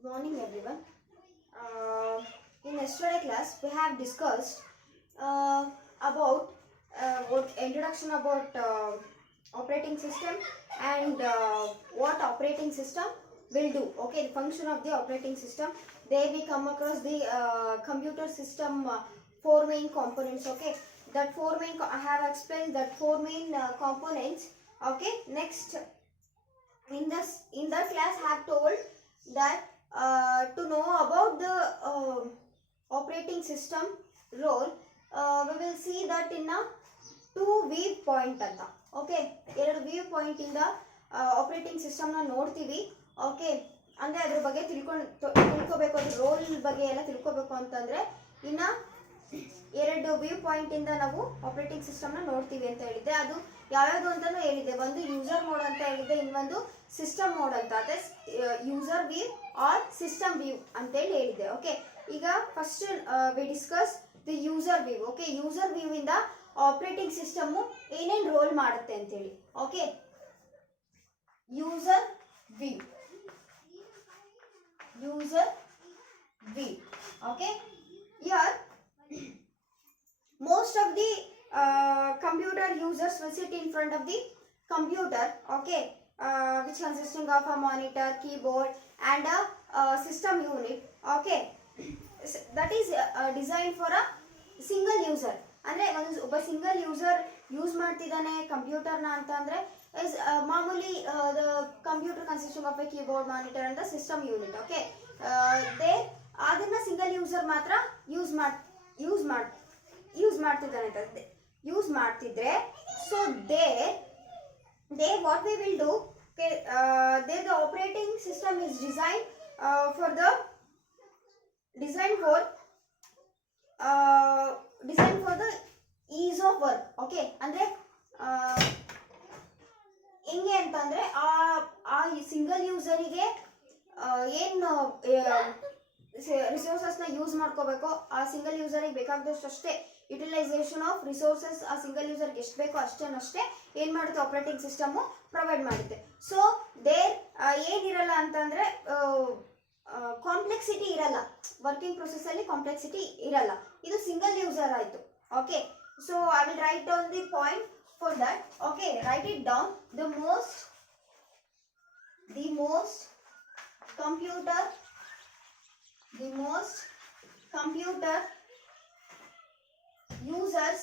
Good morning, everyone. In yesterday class, we have discussed about what introduction about operating system and what operating system will do. Okay, the function of the operating system. There we come across the computer system four main components. Okay, that four main. I have explained that four main components. Okay, next in that class I have told that to know about the operating system role, we will see that in a two view point ಅಂತ. Okay, ಎರಡು view point ಇಂದ operating system ನ ನೋಡ್ತೀವಿ. Okay, ಅಂದ್ರೆ ಅದ್ರ ಬಗ್ಗೆ ತಿಳ್ಕೋಬೇಕು, ಅದ್ರ ರೋಲ್ ಬಗ್ಗೆ ಎಲ್ಲ ತಿಳ್ಕೋಬೇಕು ಅಂತಂದ್ರೆ ಇನ್ನ ಎರಡು ವ್ಯೂ ಪಾಯಿಂಟ್ ಇಂದ ನಾವು ಆಪರೇಟಿಂಗ್ ಸಿಸ್ಟಮ್ ನ ನೋಡ್ತೀವಿ ಅಂತ ಹೇಳಿದ್ದೆ. ಅದು ಯಾವ್ಯಾವುದು ಅಂತಾನು ಹೇಳಿದ್ದೆ. ಒಂದು ಯೂಸರ್ ಮೋಡ್ ಅಂತ ಹೇಳಿದ್ದೆ, ಇನ್ನೊಂದು ಸಿಸ್ಟಮ್ ಮೋಡ್ ಅಂತ, ಅದೇ user view or system view ಅಂತ ಹೇಳಿದ್ದೆ. ಓಕೆ, ಈಗ first we discuss the user view. Okay, user view ಇಂದ ಆಪರೇಟಿಂಗ್ ಸಿಸ್ಟಮ್ ಏನೇನು ರೋಲ್ ಮಾಡುತ್ತೆ ಅಂತ ಹೇಳಿ. Okay, user view, user view. Okay, here most of the computer users will sit in front of the computer. Okay, which consisting of a monitor, keyboard and a system unit. Okay, that is designed for a single user. ಅಂದ್ರೆ ಒಬ್ಬ single user use ಮಾಡ್ತಿದ್ದಾನೆ ಕಂಪ್ಯೂಟರ್ನ ಅಂತ ಅಂದ್ರೆ ಮಾಮೂಲಿ the computer consisting of A keyboard, monitor and the system unit. Okay, they ಅದನ್ನ single user ಮಾತ್ರ use ಮಾಡ್ತಿದ್ದಾನೆ ಅಂತ ಯೂಸ್ ಮಾಡ್ತಿದ್ರೆ, so they what we will do, they the operating system is design for the is of work. Okay, ಅಂದ್ರೆ ಹೆಂಗೆ ಅಂತಂದ್ರೆ ಆ single ಯೂಸರಿಗೆ ಏನು ರಿಸೋರ್ಸಸ್ನ ಯೂಸ್ ಮಾಡ್ಕೋಬೇಕು, ಆ ಸಿಂಗಲ್ ಯೂಸರಿಗೆ ಬೇಕಾದಷ್ಟು ಅಷ್ಟೇ ಯುಟಿಲೈಸೇಷನ್ ಆಫ್ ರಿಸೋರ್ಸಸ್ ಆ ಸಿಂಗಲ್ ಯೂಸರ್ಗೆ ಎಷ್ಟು ಬೇಕೋ ಅಷ್ಟೇ ಏನು ಮಾಡುತ್ತೆ ಆಪರೇಟಿಂಗ್ ಸಿಸ್ಟಮು ಪ್ರೊವೈಡ್ ಮಾಡುತ್ತೆ. ಸೊ ದೇರ್ ಏನಿರಲ್ಲ ಅಂತಂದರೆ ಕಾಂಪ್ಲೆಕ್ಸಿಟಿ ಇರಲ್ಲ, ವರ್ಕಿಂಗ್ ಪ್ರೊಸೆಸ್ ಅಲ್ಲಿ ಕಾಂಪ್ಲೆಕ್ಸಿಟಿ ಇರಲ್ಲ. ಇದು ಸಿಂಗಲ್ ಯೂಸರ್ ಆಯಿತು. Okay, so I will write down the point for that. Okay, right it down. The most computer users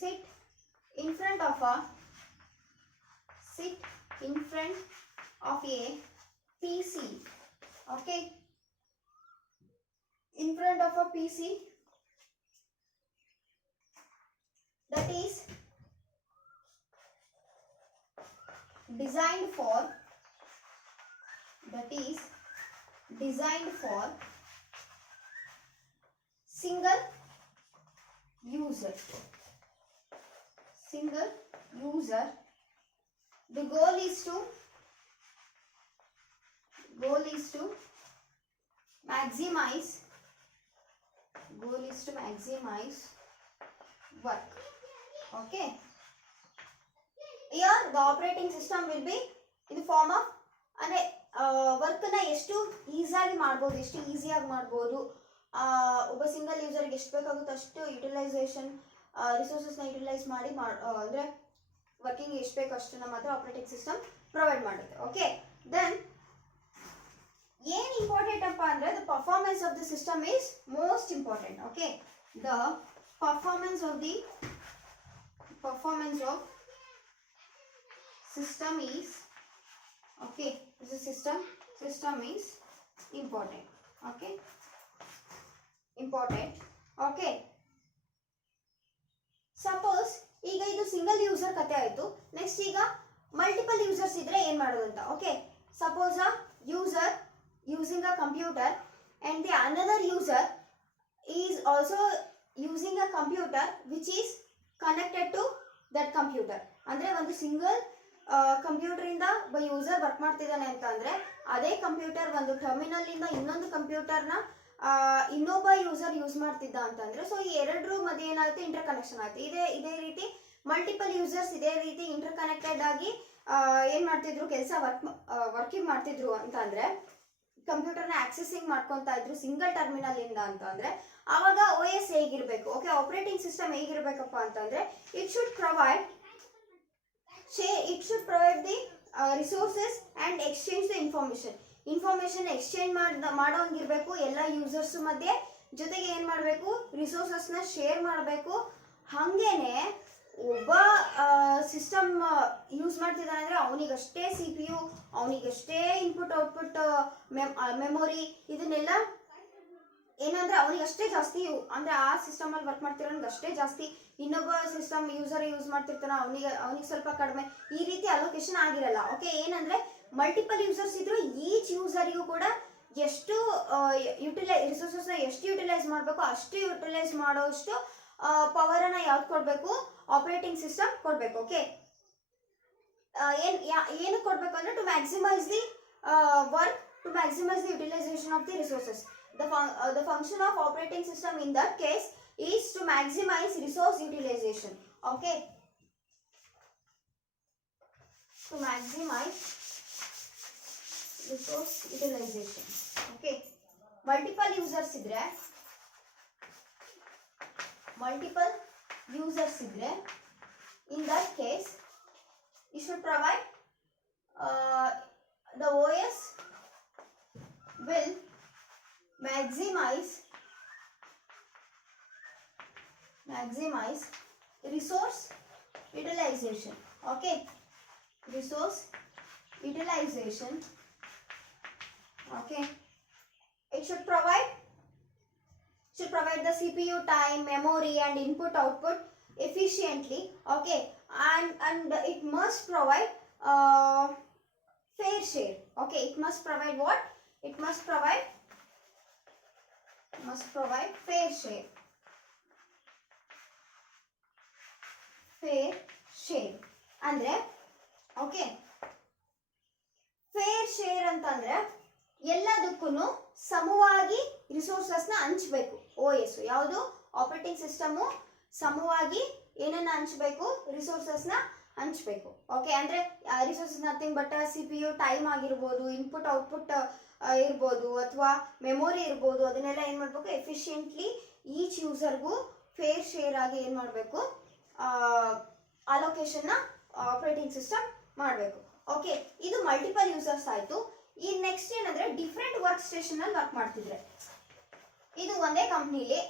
sit in front of a PC. Okay, in front of a PC that is designed for single user. The goal is to maximize work. Okay, here the operating system will be in the form of ಅಂದರೆ ವರ್ಕ್ನ ಎಷ್ಟು ಈಸಿಯಾಗಿ ಮಾಡ್ಬೋದು, ಒಬ್ಬ single ಯೂಸರ್ಗೆ ಎಷ್ಟು ಬೇಕಾಗುತ್ತೋ ಅಷ್ಟು utilisation ರಿಸೋರ್ಸಸ್ನ utilise ಮಾಡಿ ಅಂದರೆ working ಎಷ್ಟು ಬೇಕೋ ಅಷ್ಟನ್ನ ಮಾತ್ರ ಆಪರೇಟಿಂಗ್ ಸಿಸ್ಟಮ್ ಪ್ರೊವೈಡ್ ಮಾಡುತ್ತೆ. ಓಕೆ, ದೆನ್ ಏನು ಇಂಪಾರ್ಟೆಂಟ್ ಅಪ್ಪ ಅಂದರೆ the performance of the system is most important. Okay, the performance of system is okay, the system is important. Okay, suppose ಈಗ ಇದು ಸಿಂಗಲ್ ಯೂಸರ್ ಕತೆ ಆಯಿತು. ನೆಕ್ಸ್ಟ್ ಈಗ ಮಲ್ಟಿಪಲ್ ಯೂಸರ್ಸ್ ಇದ್ರೆ ಏನು ಮಾಡೋದು ಅಂತ. Okay, suppose a user using a computer and the another user is also using a computer which is connected to that computer. ಅಂದ್ರೆ ಒಂದು ಸಿಂಗಲ್ ಕಂಪ್ಯೂಟರ್ ಇಂದ ಒಬ್ಬ ಯೂಸರ್ ವರ್ಕ್ ಮಾಡ್ತಿದ್ದಾನೆ ಅಂತ ಅಂದ್ರೆ ಅದೇ ಕಂಪ್ಯೂಟರ್ ಒಂದು ಟರ್ಮಿನಲ್ ಇಂದ ಇನ್ನೊಂದು ಕಂಪ್ಯೂಟರ್ನ ಇನ್ನೊಬ್ಬ ಯೂಸರ್ ಯೂಸ್ ಮಾಡ್ತಿದ್ದ ಅಂತಂದ್ರೆ, ಸೊ ಈ ಎರಡರ ಮಧ್ಯೆ ಏನಾಗುತ್ತೆ, ಇಂಟರ್ ಕನೆಕ್ಷನ್ ಆಗುತ್ತೆ. ಇದೇ ರೀತಿ ಮಲ್ಟಿಪಲ್ ಯೂಸರ್ಸ್ ಇದೇ ರೀತಿ ಇಂಟರ್ ಕನೆಕ್ಟೆಡ್ ಆಗಿ ಏನು ಮಾಡ್ತಿದ್ರು, ಕೆಲಸ ವರ್ಕಿಂಗ್ ಮಾಡ್ತಿದ್ರು ಅಂತ ಅಂದರೆ ಕಂಪ್ಯೂಟರ್ನ ಆಕ್ಸೆಸಿಂಗ್ ಮಾಡ್ಕೊತಾ ಇದ್ರು ಸಿಂಗಲ್ ಟರ್ಮಿನಲ್ ಇಂದ ಅಂತ ಅಂದರೆ ಆವಾಗ ಓ ಎಸ್ ಹೇಗಿರಬೇಕು, ಓಕೆ ಆಪರೇಟಿಂಗ್ ಸಿಸ್ಟಮ್ ಹೇಗಿರಬೇಕಪ್ಪ ಅಂತಂದರೆ it should provide the resources and exchange the information exchange ಮಾಡೋಂಗಿರಬೇಕು ಎಲ್ಲ ಯೂಸರ್ಸ್ ಮಧ್ಯೆ. ಜೊತೆಗೆ ಏನು ಮಾಡಬೇಕು, ರಿಸೋರ್ಸಸ್ನ ಶೇರ್ ಮಾಡಬೇಕು. ಹಾಗೇನೆ ಒಬ್ಬ ಸಿಸ್ಟಮ್ ಯೂಸ್ ಮಾಡ್ತಿದ್ದಾನೆ ಅಂದರೆ ಅವನಿಗಷ್ಟೇ ಸಿ ಪಿ ಯು, ಅವನಿಗಷ್ಟೇ ಇನ್ಪುಟ್ ಔಟ್ಪುಟ್ ಮೆಮೊರಿ, ಇದನ್ನೆಲ್ಲ ಏನಂದರೆ ಅವನಿಗಷ್ಟೇ ಜಾಸ್ತಿ, ಅಂದರೆ ಆ ಸಿಸ್ಟಮಲ್ಲಿ ವರ್ಕ್ ಮಾಡ್ತಿರೋನಿಗೆ ಅಷ್ಟೇ ಜಾಸ್ತಿ, ಇನ್ನೊಬ್ಬ ಸಿಸ್ಟಮ್ ಯೂಸ್ ಮಾಡ್ತಿರ್ತಾನೆ ಅವನಿಗೆ ಸ್ವಲ್ಪ ಕಡಿಮೆ, ಈ ರೀತಿ ಅಲೋಕೇಶನ್ ಆಗಿರಲ್ಲ. ಓಕೆ, ಏನಂದರೆ ಮಲ್ಟಿಪಲ್ ಯೂಸರ್ಸ್ ಇದ್ರು ಈಚ್ ಯೂಸರಿಗೂ ಕೂಡ ಎಷ್ಟು ರಿಸೋರ್ಸಸ್ನ ಎಷ್ಟು ಯುಟಿಲೈಸ್ ಮಾಡಬೇಕು ಅಷ್ಟು ಯುಟಿಲೈಸ್ ಮಾಡೋಷ್ಟು ಪವರನ್ನು ಯಾವ್ದು ಕೊಡಬೇಕು, ಆಪರೇಟಿಂಗ್ ಸಿಸ್ಟಮ್ ಕೊಡಬೇಕು. ಓಕೆ, ಏನು ಕೊಡಬೇಕು ಅಂದರೆ to maximise the work, to maximise the utilisation of the resources. The function of operating system in that case is to maximize resource utilization. Okay, to maximize resource utilization. Okay, multiple users idre in that case you should provide the OS will maximize resource utilization. Okay, resource utilization. Okay, it should provide the CPU time, memory and input output efficiently. Okay, and it must provide fair share. Okay, it must provide what? It must provide fair share. ಅಂದ್ರೆ okay, fair share ಅಂತಂದ್ರೆ ಎಲ್ಲದಕ್ಕೂ ಸಮವಾಗಿ ರಿಸೋರ್ಸಸ್ನ ಹಂಚಬೇಕು. ಓ S ಯಾವುದು operating system ಸಮವಾಗಿ ಏನನ್ನ ಹಂಚಬೇಕು, ರಿಸೋರ್ಸಸ್ನ ಹಂಚಬೇಕು. Okay, ಅಂದ್ರೆ resources nothing but C P you time ಆಗಿರ್ಬೋದು, input output ಇರ್ಬೋದು, ಅಥವಾ ಮೆಮೊರಿ ಇರ್ಬೋದು, ಅದನ್ನೆಲ್ಲ ಏನು ಮಾಡಬೇಕು, ಎಫಿಷಿಯೆಂಟ್ಲಿ ಈಚ್ ಯೂಸರ್ಗೂ ಫೇರ್ ಶೇರ್ ಆಗಿ ಏನು ಮಾಡಬೇಕು, ಅಲೋಕೇಶನ್ನ ಆಪರೇಟಿಂಗ್ ಸಿಸ್ಟಮ್ ಮಾಡಬೇಕು. ಓಕೆ, ಇದು ಮಲ್ಟಿಪಲ್ ಯೂಸರ್ಸ್ ಆಯಿತು. ಈ ನೆಕ್ಸ್ಟ್ ಏನಂದರೆ ಡಿಫ್ರೆಂಟ್ ವರ್ಕ್ ಸ್ಟೇಷನಲ್ಲಿ ವರ್ಕ್ ಮಾಡ್ತಿದ್ರೆ, ಇದು ಒಂದೇ ಕಂಪ್ನಿಲಿ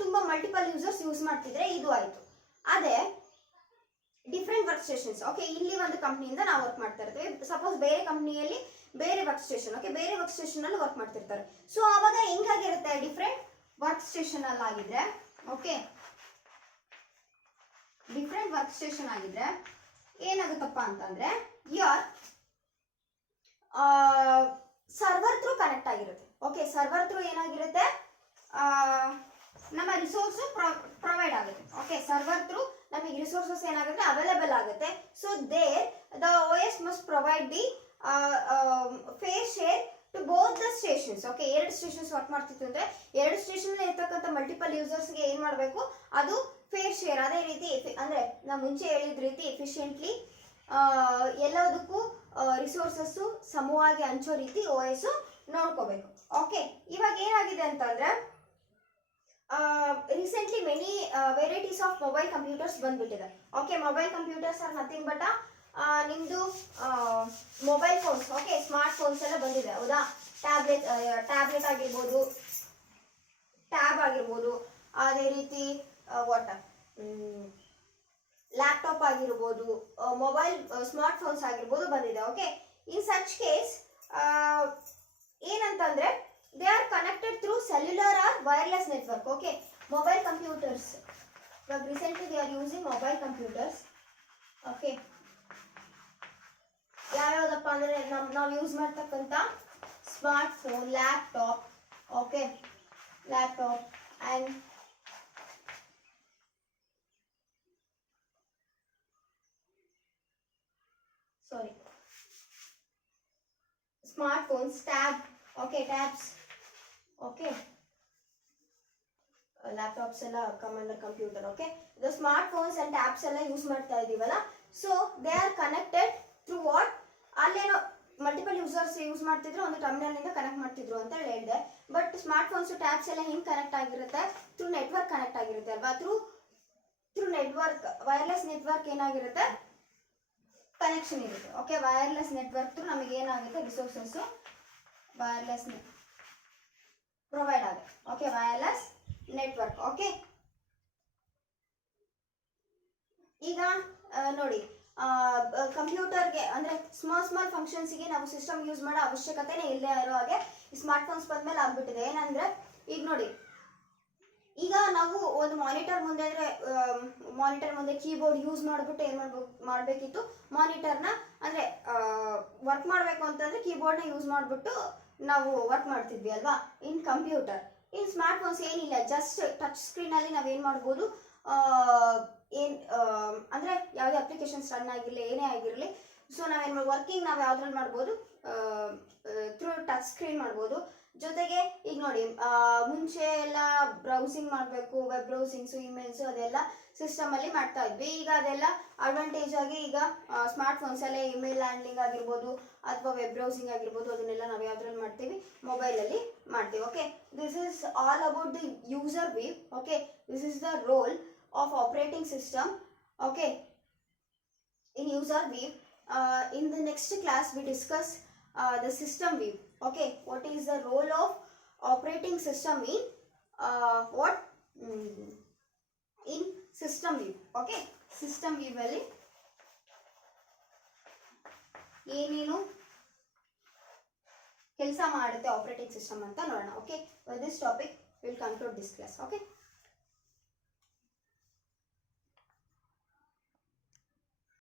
ತುಂಬ ಮಲ್ಟಿಪಲ್ ಯೂಸರ್ಸ್ ಯೂಸ್ ಮಾಡ್ತಿದ್ರೆ ಇದು ಆಯಿತು. ಅದೇ ಡಿಫ್ರೆಂಟ್ ವರ್ಕ್ ಸ್ಟೇಷನ್ಸ್, ಓಕೆ, ಇಲ್ಲಿ ಒಂದು ಕಂಪ್ನಿಯಿಂದ ನಾವು ವರ್ಕ್ ಮಾಡ್ತಾ ಇರ್ತೀವಿ, ಸಪೋಸ್ ಬೇರೆ ಕಂಪ್ನಿಯಲ್ಲಿ ಬೇರೆ ವರ್ಕ್ ಸ್ಟೇಷನ್, ಓಕೆ, ಬೇರೆ ವರ್ಕ್ ಸ್ಟೇಷನಲ್ಲಿ ವರ್ಕ್ ಮಾಡ್ತಿರ್ತಾರೆ. ಸೊ ಆವಾಗ ಹೆಂಗಾಗಿರುತ್ತೆ, ಡಿಫ್ರೆಂಟ್ ವರ್ಕ್ ಸ್ಟೇಷನಲ್ಲಿ ಆಗಿದ್ರೆ, ಓಕೆ, ಡಿಫ್ರೆಂಟ್ ವರ್ಕ್ ಸ್ಟೇಷನ್ ಆಗಿದ್ರೆ ಏನಾಗುತ್ತಪ್ಪ ಅಂತಂದ್ರೆ ಯಾರ್ ಸರ್ವರ್ ಥ್ರೂ ಕನೆಕ್ಟ್ ಆಗಿರುತ್ತೆ. ಓಕೆ, ಸರ್ವರ್ ಥ್ರೂ ಏನಾಗಿರುತ್ತೆ, ನಮ್ಮ ರಿಸೋರ್ಸು ಪ್ರೊವೈಡ್ ಆಗುತ್ತೆ. ಓಕೆ, ಸರ್ವರ್ ಥ್ರೂ ನಮಗೆ ರಿಸೋರ್ಸಸ್ ಏನಾಗುತ್ತೆ, ಅವೈಲೇಬಲ್ ಆಗುತ್ತೆ. So there the O S must provide the fair share to both the stations. Okay, ಎರಡು ಸ್ಟೇಷನ್ಸ್ ವರ್ಕ್ ಮಾಡ್ತಿತ್ತು ಅಂದರೆ ಎರಡು ಸ್ಟೇಷನ್ ಇರ್ತಕ್ಕಂಥ ಮಲ್ಟಿಪಲ್ ಯೂಸರ್ಸ್ಗೆ ಏನು ಮಾಡಬೇಕು, ಅದು ಫೇರ್ ಶೇರ್. ಅದೇ ರೀತಿ ಅಂದರೆ ನಾವು ಮುಂಚೆ ಹೇಳಿದ ರೀತಿ ಎಫಿಷಿಯೆಂಟ್ಲಿ ಎಲ್ಲದಕ್ಕೂ ರಿಸೋರ್ಸಸ್ಸು ಸಮವಾಗಿ ಹಂಚೋ ರೀತಿ ಓ ಎಸ್ ನೋಡ್ಕೋಬೇಕು. ಓಕೆ, ಇವಾಗ ಏನಾಗಿದೆ ಅಂತಂದರೆ recently many varieties of mobile computers ಬಂದ್ಬಿಟ್ಟಿದೆ. Okay, mobile computers are nothing but ನಿಮ್ಮದು mobile phones, okay, smart phones ಎಲ್ಲ ಬಂದಿದೆ, ಹೌದಾ. ಟ್ಯಾಬ್ಲೆಟ್ ಆಗಿರ್ಬೋದು, ಟ್ಯಾಬ್ ಆಗಿರ್ಬೋದು, ಅದೇ ರೀತಿ ಲ್ಯಾಪ್ಟಾಪ್ ಆಗಿರ್ಬೋದು, ಮೊಬೈಲ್ ಸ್ಮಾರ್ಟ್ ಫೋನ್ಸ್ ಆಗಿರ್ಬೋದು ಬಂದಿದೆ. ಓಕೆ, ಇನ್ ಸಚ್ ಕೇಸ್ ಏನಂತಂದರೆ they are connected through cellular or wireless network. Okay, mobile computers ಇವಾಗ recently they are using mobile computers. Okay, ಯಾವ್ಯಾವುದಪ್ಪ ಅಂದರೆ ನಾವು ಯೂಸ್ ಮಾಡ್ತಕ್ಕಂಥ smart phone, laptop, okay, laptop and smartphones, tabs, okay, laptops ಎಲ್ಲ come under computer. Okay, ಇದು smart phones and tabs ಎಲ್ಲ use ಮಾಡ್ತಾ ಇದೀವಲ್ಲ, so they are connected through what, ಅಲ್ಲೇನೋ ಮಲ್ಟಿಪಲ್ ಯೂಸರ್ಸ್ ಯೂಸ್ ಮಾಡ್ತಿದ್ರು, ಒಂದು ಟರ್ಮಿನಲ್ ನಿಂದ ಕನೆಕ್ಟ್ ಮಾಡ್ತಿದ್ರು ಅಂತ ಹೇಳಿದೆ. ಬಟ್ ಸ್ಮಾರ್ಟ್ ಫೋನ್ಸ್ ಟ್ಯಾಬ್ಸ್ ಎಲ್ಲ ಹೆಂಗ್ ಕನೆಕ್ಟ್ ಆಗಿರುತ್ತೆ, ಥ್ರೂ ನೆಟ್ವರ್ಕ್ ಕನೆಕ್ಟ್ ಆಗಿರುತ್ತೆ ಅಲ್ವಾ, ಥ್ರೂ ನೆಟ್ವರ್ಕ್, ವೈರ್ಲೆಸ್ ನೆಟ್ವರ್ಕ್ ಏನಾಗಿರುತ್ತೆ, ಕನೆಕ್ಷನ್ ಇರುತ್ತೆ. ಓಕೆ, ವೈರ್ಲೆಸ್ ನೆಟ್ವರ್ಕ್ ಥ್ರೂ ನಮಗೆ ಏನಾಗುತ್ತೆ, ರಿಸೋರ್ಸಸ್ ವೈರ್ಲೆಸ್ ಪ್ರೊವೈಡ್ ಆಗುತ್ತೆ. Okay, wireless network. ಓಕೆ, ಈಗ ನೋಡಿ, ಕಂಪ್ಯೂಟರ್ಗೆ ಅಂದರೆ ಸ್ಮಾಲ್ ಫಂಕ್ಷನ್ಸಿಗೆ ನಾವು ಸಿಸ್ಟಮ್ ಯೂಸ್ ಮಾಡೋ ಅವಶ್ಯಕತೆನೇ ಇಲ್ಲದೆ ಇರೋ ಹಾಗೆ ಈ ಸ್ಮಾರ್ಟ್ ಫೋನ್ಸ್ ಬಂದ್ಮೇಲೆ ಆಗ್ಬಿಟ್ಟಿದೆ. ಏನಂದ್ರೆ ಈಗ ನೋಡಿ, ಈಗ ನಾವು ಒಂದು ಮಾನಿಟರ್ ಮುಂದೆ ಅಂದರೆ ಮಾನಿಟರ್ ಮುಂದೆ ಕೀಬೋರ್ಡ್ ಯೂಸ್ ಮಾಡಿಬಿಟ್ಟು ಏನು ಮಾಡಬೇಕಿತ್ತು, ಮಾನಿಟರ್ನ ಅಂದರೆ ವರ್ಕ್ ಮಾಡಬೇಕು ಅಂತಂದರೆ ಕೀಬೋರ್ಡ್ನ ಯೂಸ್ ಮಾಡಿಬಿಟ್ಟು ನಾವು ವರ್ಕ್ ಮಾಡ್ತಿದ್ವಿ ಅಲ್ವಾ. In computer, in smart phones ಏನಿಲ್ಲ, ಜಸ್ಟ್ ಟಚ್ ಸ್ಕ್ರೀನಲ್ಲಿ ನಾವೇನು ಮಾಡ್ಬೋದು, ಏನು ಅಂದರೆ ಯಾವುದೇ ಅಪ್ಲಿಕೇಶನ್ಸ್ ರನ್ ಆಗಿರಲಿ, ಏನೇ ಆಗಿರಲಿ, ಸೊ ನಾವೇನು ವರ್ಕಿಂಗ್ ನಾವು ಯಾವ್ದ್ರಲ್ಲಿ ಮಾಡ್ಬೋದು, ಥ್ರೂ ಟಚ್ ಸ್ಕ್ರೀನ್ ಮಾಡ್ಬೋದು. ಜೊತೆಗೆ ಈಗ ನೋಡಿ, ಮುಂಚೆ ಎಲ್ಲ ಬ್ರೌಸಿಂಗ್ ಮಾಡಬೇಕು, ವೆಬ್ ಬ್ರೌಸಿಂಗ್ಸು, ಇಮೇಲ್ಸು ಅದೆಲ್ಲ ಸಿಸ್ಟಮಲ್ಲಿ ಮಾಡ್ತಾ ಇದ್ವಿ. ಈಗ ಅದೆಲ್ಲ ಅಡ್ವಾಂಟೇಜ್ ಆಗಿ ಈಗ ಸ್ಮಾರ್ಟ್ ಫೋನ್ಸಲ್ಲೇ ಇಮೇಲ್ ಹ್ಯಾಂಡ್ಲಿಂಗ್ ಆಗಿರ್ಬೋದು ಅಥವಾ ವೆಬ್ ಬ್ರೌಸಿಂಗ್ ಆಗಿರ್ಬೋದು, ಅದನ್ನೆಲ್ಲ ನಾವು ಯಾವ್ದ್ರಲ್ಲಿ ಮಾಡ್ತೀವಿ, ಮೊಬೈಲಲ್ಲಿ ಮಾಡ್ತೀವಿ. Okay, this is all about the user view. Okay, this is the role of operating system. Okay, in user view, in the next class we discuss the system view. Okay, what is the role of operating system in in system view. Okay, system view ಅಲ್ಲಿ ಏನೇನು ಕೆಲಸ ಮಾಡುತ್ತೆ operating system ಅಂತ ನೋಡೋಣ. Okay, this topic will conclude this class. Okay.